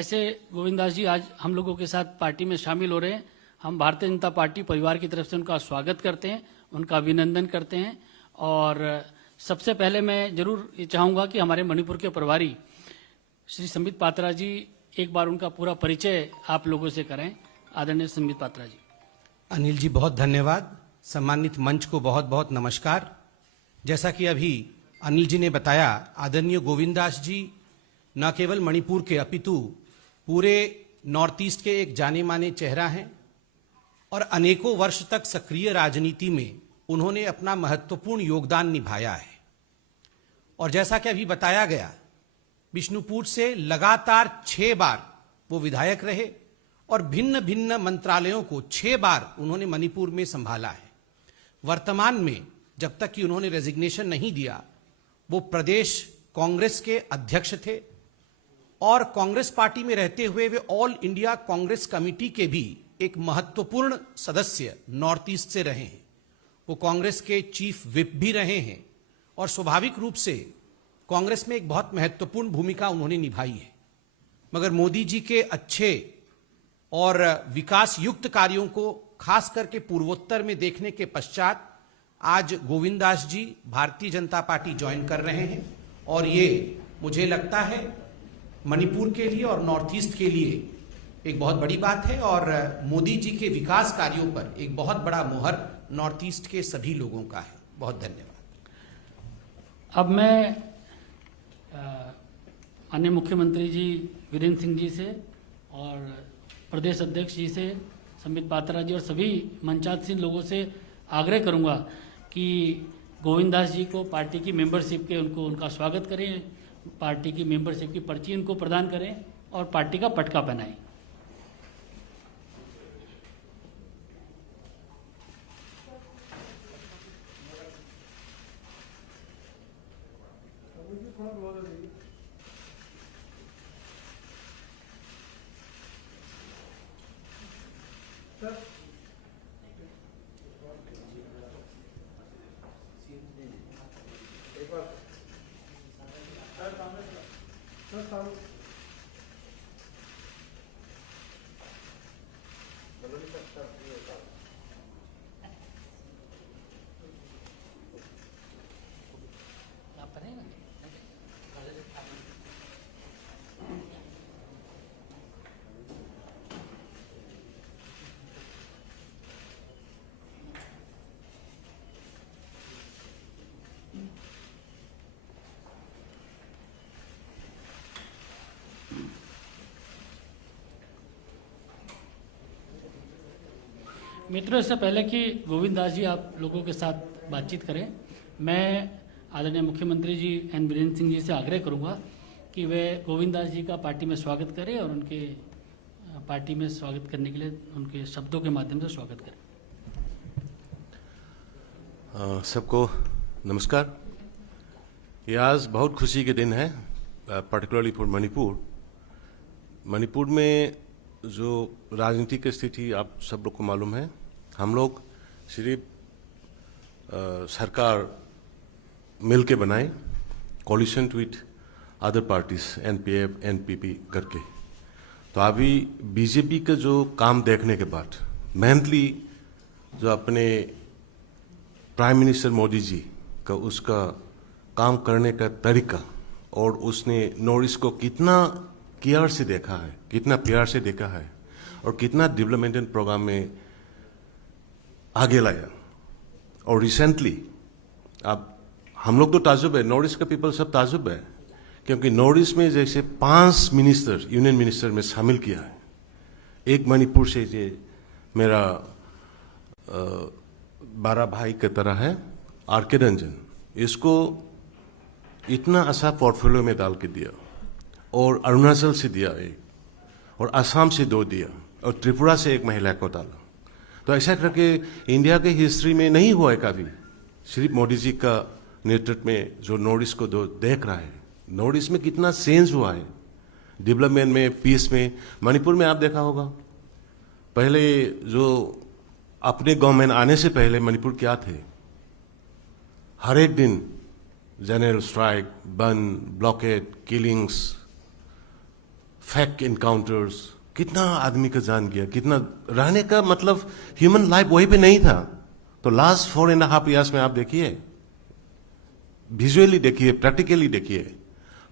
ऐसे गोविंदास जी आज हम लोगों के साथ पार्टी में शामिल हो रहे हैं। हम भारतीय जनता पार्टी परिवार की तरफ से उनका स्वागत करते हैं, उनका अभिनंदन करते हैं। और सबसे पहले मैं जरूर ये चाहूँगा कि हमारे मणिपुर के प्रभारी श्री संबित पात्रा जी एक बार उनका पूरा परिचय आप लोगों से करें। आदरणीय संबित पात्रा जी। अनिल जी बहुत धन्यवाद। सम्मानित मंच को बहुत बहुत नमस्कार। जैसा कि अभी अनिल जी ने बताया, आदरणीय गोविंदास जी न केवल मणिपुर के अपितु पूरे नॉर्थ ईस्ट के एक जाने माने चेहरा हैं और अनेकों वर्ष तक सक्रिय राजनीति में उन्होंने अपना महत्वपूर्ण योगदान निभाया है। और जैसा कि अभी बताया गया, बिष्णुपुर से लगातार 6 बार वो विधायक रहे और भिन्न भिन्न मंत्रालयों को 6 बार उन्होंने मणिपुर में संभाला है। वर्तमान में जब तक कि उन्होंने रेजिग्नेशन नहीं दिया, वो प्रदेश कांग्रेस के अध्यक्ष थे और कांग्रेस पार्टी में रहते हुए वे ऑल इंडिया कांग्रेस कमेटी के भी एक महत्वपूर्ण सदस्य नॉर्थ ईस्ट से रहे हैं। वो कांग्रेस के चीफ विप भी रहे हैं और स्वाभाविक रूप से कांग्रेस में एक बहुत महत्वपूर्ण भूमिका उन्होंने निभाई है। मगर मोदी जी के अच्छे और विकास युक्त कार्यों को खास करके पूर्वोत्तर में देखने के पश्चात आज गोविंदास जी भारतीय जनता पार्टी ज्वाइन कर रहे हैं और ये मुझे लगता है मणिपुर के लिए और नॉर्थ ईस्ट के लिए एक बहुत बड़ी बात है और मोदी जी के विकास कार्यों पर एक बहुत बड़ा मोहर नॉर्थ ईस्ट के सभी लोगों का है। बहुत धन्यवाद। अब मैं माननीय मुख्यमंत्री जी वीरेंद्र सिंह जी से और प्रदेश अध्यक्ष जी से, संबित पात्रा जी और सभी मंचासीन लोगों से आग्रह करूंगा कि गोविंदास जी को पार्टी की मेंबरशिप के उनका स्वागत करें, पार्टी की मेंबरशिप की पर्ची उनको प्रदान करें और पार्टी का पटका पहनाएं। मित्रों, इससे पहले कि गोविंदास जी आप लोगों के साथ बातचीत करें, मैं आदरणीय मुख्यमंत्री जी एन वीरेंद्र सिंह जी से आग्रह करूंगा कि वे गोविंदास जी का पार्टी में स्वागत करें और उनके पार्टी में स्वागत करने के लिए उनके शब्दों के माध्यम से स्वागत करें। सबको नमस्कार। ये आज बहुत खुशी के दिन है, पर्टिकुलरली फॉर मणिपुर। मणिपुर में जो राजनीतिक स्थिति आप सब लोग को मालूम है। हम लोग सिर्फ सरकार मिल के बनाए, coalition with other parties, NPF, NPP करके। तो अभी बीजेपी का जो काम देखने के बाद मेहनतली जो अपने प्राइम मिनिस्टर मोदी जी का उसका काम करने का तरीका और उसने नॉर्थ ईस्ट को कितना केयर से देखा है, कितना प्यार से देखा है और कितना डेवलपमेंटल प्रोग्राम में आगे लाया। और रिसेंटली अब हम लोग तो ताजुब है, नॉर्थ ईस्ट का पीपल सब ताजुब है, क्योंकि नॉर्थ ईस्ट में जैसे 5 मिनिस्टर यूनियन मिनिस्टर में शामिल किया है। एक मणिपुर से ये मेरा बड़ा भाई की तरह है आर.के. रंजन, इसको इतना अच्छा पोर्टफोलियो में डाल के दिया और अरुणाचल से दिया एक, और असम से 2 दिया और त्रिपुरा से एक महिला को डाला। तो ऐसा करके इंडिया के हिस्ट्री में नहीं हुआ है कभी। सिर्फ मोदी जी का नेतृत्व में जो नॉर्थ ईस्ट को देख रहा है, नॉर्थ ईस्ट में कितना चेंज हुआ है डेवलपमेंट में, पीस में। मणिपुर में आप देखा होगा, पहले जो अपने गवर्नमेंट आने से पहले मणिपुर क्या थे, हर एक दिन जनरल स्ट्राइक, बंद, ब्लॉकेट, किलिंग्स, फैक्ट इनकाउंटर्स, कितना आदमी का जान गया, कितना रहने का मतलब ह्यूमन लाइफ वहीं पे नहीं था। तो लास्ट 4.5 ईयर्स में आप देखिए, विजुअली देखिए, प्रैक्टिकली देखिए,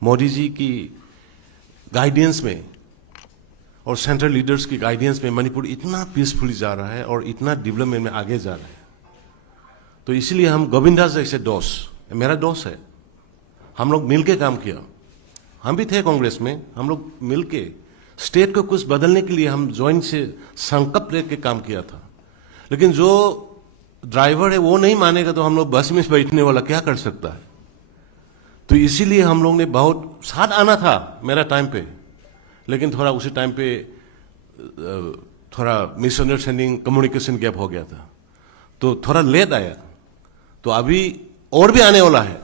मोदी जी की गाइडेंस में और सेंट्रल लीडर्स की गाइडेंस में मणिपुर इतना पीसफुली जा रहा है और इतना डेवलपमेंट में आगे जा रहा है। तो इसलिए हम गोविंदास जैसे दोस्त, मेरा दोस्त है, हम लोग मिलके काम किया। हम भी थे कांग्रेस में, हम लोग मिलके स्टेट को कुछ बदलने के लिए हम ज्वाइंट से संकल्प लेके काम किया था। लेकिन जो ड्राइवर है वो नहीं मानेगा तो हम लोग बस में बैठने वाला क्या कर सकता है। तो इसीलिए हम लोग ने बहुत साथ आना था मेरा टाइम पे, लेकिन थोड़ा उसी टाइम पे थोड़ा मिसअंडरस्टैंडिंग, कम्युनिकेशन गैप हो गया था, तो थोड़ा लेट आया। तो अभी और भी आने वाला है।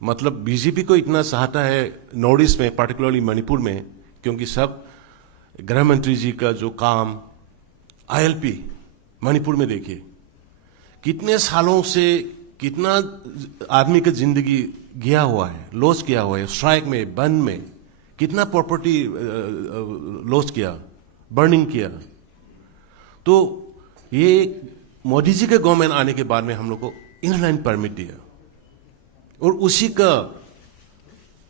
मतलब बीजेपी को इतना चाहता है नॉर्थ ईस्ट में, पार्टिकुलरली मणिपुर में, क्योंकि सब गृह मंत्री जी का जो काम, ILP मणिपुर में देखिए कितने सालों से कितना आदमी का जिंदगी गया हुआ है, लॉस किया हुआ है, स्ट्राइक में, बंद में, कितना प्रॉपर्टी लॉस किया, बर्निंग किया। तो ये मोदी जी के गवर्नमेंट आने के बाद में हम लोग को इनलाइन परमिट दिया और उसी का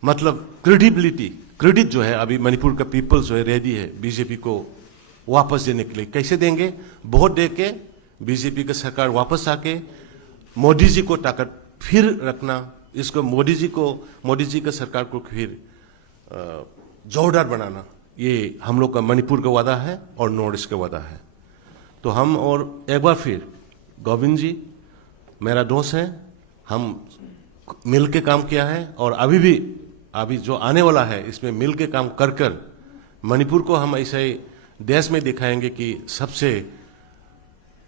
मतलब क्रेडिट जो है अभी मणिपुर का पीपल जो है रेडी है बीजेपी को वापस देने के लिए। कैसे देंगे? वोट दे के बीजेपी का सरकार वापस आके मोदी जी को ताकत फिर रखना, इसको मोदी जी का सरकार को फिर जोरदार बनाना, ये हम लोग का मणिपुर का वादा है और नॉर्थ ईस्ट का वादा है। तो हम और एक बार फिर गोविंद जी मेरा दोस्त है, हम मिल के काम किया है और अभी जो आने वाला है इसमें मिल के काम कर मणिपुर को हम ऐसे देश में दिखाएंगे कि सबसे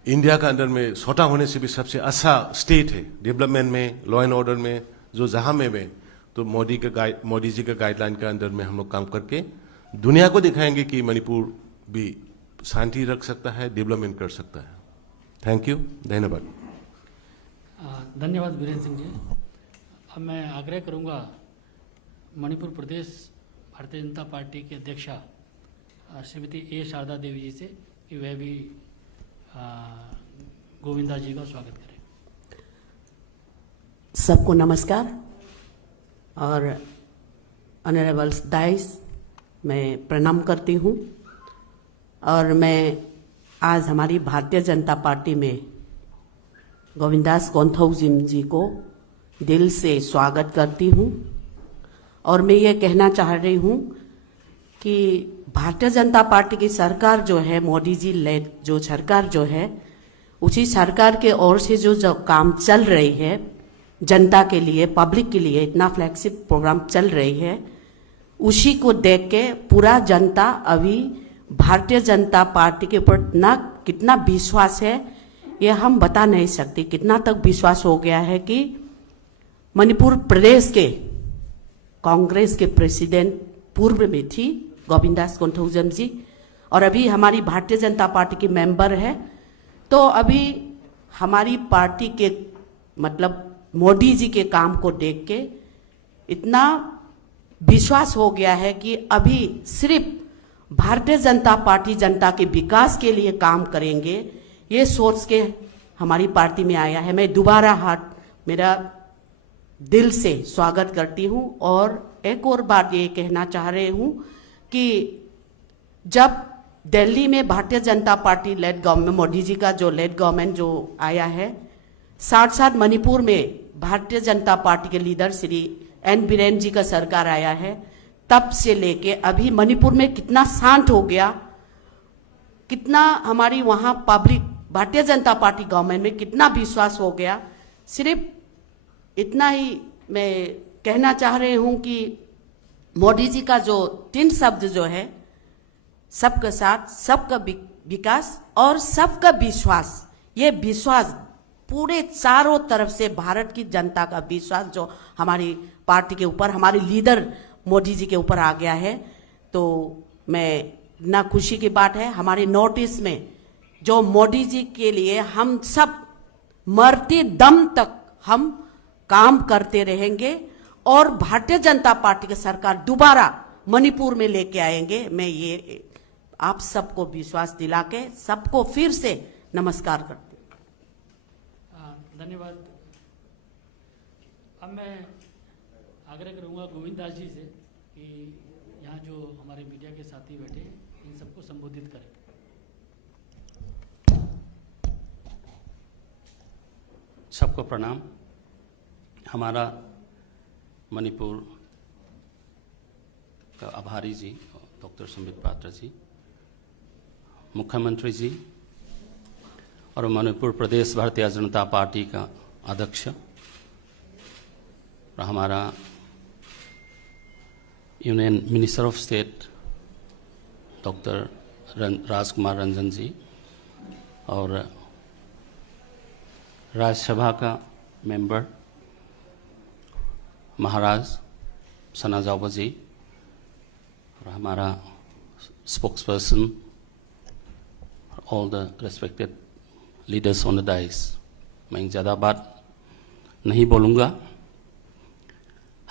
इंडिया का अंदर में छोटा होने से भी सबसे अच्छा स्टेट है डेवलपमेंट में, लॉ एंड ऑर्डर में, जो जहां में तो मोदी जी का गाइडलाइन के अंदर में हम लोग काम करके दुनिया को दिखाएंगे कि मणिपुर भी शांति रख सकता है, डेवलपमेंट कर सकता है। थैंक यू, धन्यवाद। धन्यवाद वीरेंद्र सिंह जी। अब मैं आग्रह करूंगा मणिपुर प्रदेश भारतीय जनता पार्टी की अध्यक्षा श्रीमती ए शारदा देवी जी से कि वह भी गोविंदास जी का स्वागत करें। सबको नमस्कार और ऑनरेबल दाइस मैं प्रणाम करती हूँ। और मैं आज हमारी भारतीय जनता पार्टी में गोविंदास कोंथौजिम जी को दिल से स्वागत करती हूँ। और मैं ये कहना चाह रही हूँ कि भारतीय जनता पार्टी की सरकार जो है, मोदी जी लेड जो सरकार जो है, उसी सरकार के ओर से जो काम चल रही है जनता के लिए, पब्लिक के लिए, इतना फ्लैगशिप प्रोग्राम चल रही है, उसी को देख के पूरा जनता अभी भारतीय जनता पार्टी के ऊपर कितना विश्वास है ये हम बता नहीं सकते। कितना तक विश्वास हो गया है कि मणिपुर प्रदेश के कांग्रेस के प्रेसिडेंट पूर्व में थी गोविंदास कोंथौजिम जी, और अभी हमारी भारतीय जनता पार्टी की मेंबर है। तो अभी हमारी पार्टी के मतलब मोदी जी के काम को देख के इतना विश्वास हो गया है कि अभी सिर्फ भारतीय जनता पार्टी जनता के विकास के लिए काम करेंगे, ये सोच के हमारी पार्टी में आया है। मैं दोबारा मेरा दिल से स्वागत करती हूँ। और एक और बात ये कहना चाह रही हूँ कि जब दिल्ली में Bharatiya Janata party lead government, Modi ji का जो लेड गवर्नमेंट जो आया है, साथ साथ मणिपुर में भारतीय जनता पार्टी के लीडर श्री एन बीरेन जी का सरकार आया है, तब से लेके अभी मणिपुर में कितना शांत हो गया, कितना हमारी वहाँ public Bharatiya Janata party government में कितना विश्वास हो गया। सिर्फ इतना ही मैं कहना चाह रही हूँ कि मोदी जी का जो 3 शब्द जो है, सबका साथ, सबका विकास और सबका विश्वास, ये विश्वास पूरे चारों तरफ से भारत की जनता का विश्वास जो हमारी पार्टी के ऊपर, हमारे लीडर मोदी जी के ऊपर आ गया है। तो मैं ना खुशी की बात है, हमारे नॉर्थ ईस्ट में जो मोदी जी के लिए हम सब मरते दम तक हम काम करते रहेंगे और भारतीय जनता पार्टी की सरकार दोबारा मणिपुर में लेके आएंगे। मैं ये आप सबको विश्वास दिला के सबको फिर से नमस्कार करती हूँ। धन्यवाद। अब मैं आग्रह करूंगा गोविंद दास जी से कि यहाँ जो हमारे मीडिया के साथी बैठे हैं इन सबको संबोधित करें। सबको प्रणाम। हमारा मणिपुर का आभारी जी डॉक्टर संबित पात्रा जी, मुख्यमंत्री जी और मणिपुर प्रदेश भारतीय जनता पार्टी का अध्यक्ष और हमारा union minister of state doctor Rajkumar Ranjan ji और राज्यसभा का मेंबर महाराज सना जाओबा जी और हमारा spokesperson, all the respected leaders on the dice. मैं ज़्यादा बात नहीं बोलूँगा।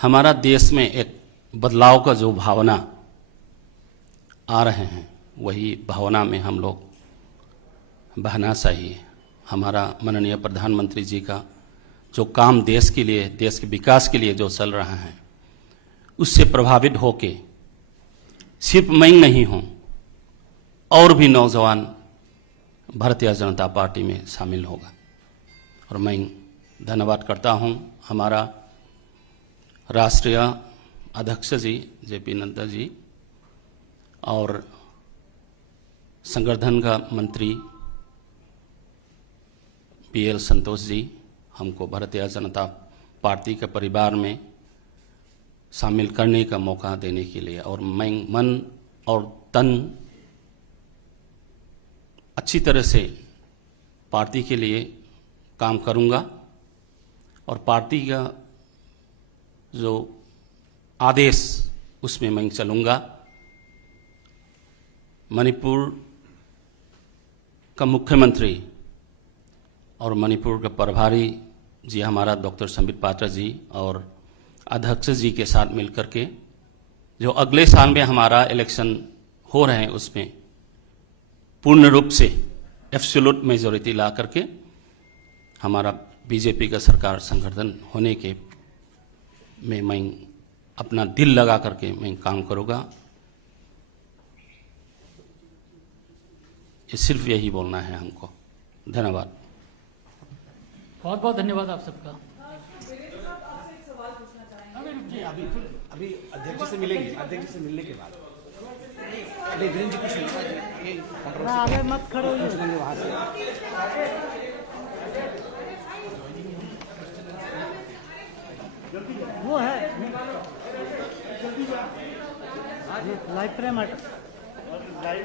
हमारा देश में एक बदलाव का जो भावना आ रहे हैं वही भावना में हम लोग बहना चाहिए। हमारा माननीय प्रधानमंत्री जी का जो काम देश के लिए, देश के विकास के लिए जो चल रहा है, उससे प्रभावित होके सिर्फ मैं नहीं हूँ और भी नौजवान भारतीय जनता पार्टी में शामिल होगा। और मैं धन्यवाद करता हूँ हमारा राष्ट्रीय अध्यक्ष जी जेपी नड्डा जी और संगठन का मंत्री पीएल संतोष जी हमको भारतीय जनता पार्टी के परिवार में शामिल करने का मौका देने के लिए। और मैं मन और तन अच्छी तरह से पार्टी के लिए काम करूंगा और पार्टी का जो आदेश उसमें मैं चलूंगा। मणिपुर का मुख्यमंत्री और मणिपुर का प्रभारी जी हमारा डॉक्टर संबित पात्रा जी और अध्यक्ष जी के साथ मिलकर के जो अगले साल में हमारा इलेक्शन हो रहे हैं उसमें पूर्ण रूप से एब्सोल्यूट मेजॉरिटी ला करके हमारा बीजेपी का सरकार संगठन होने के में मैं अपना दिल लगा करके मैं काम करूँगा। ये सिर्फ यही बोलना है हमको। धन्यवाद। बहुत बहुत धन्यवाद आप सबका। अभी अध्यक्ष से मिलेंगे, अध्यक्ष से मिलने के बाद अरे वीरेंद्र जी कुछ आगे मत खड़ो वहाँ से। वो है लाइव प्रेम लाइव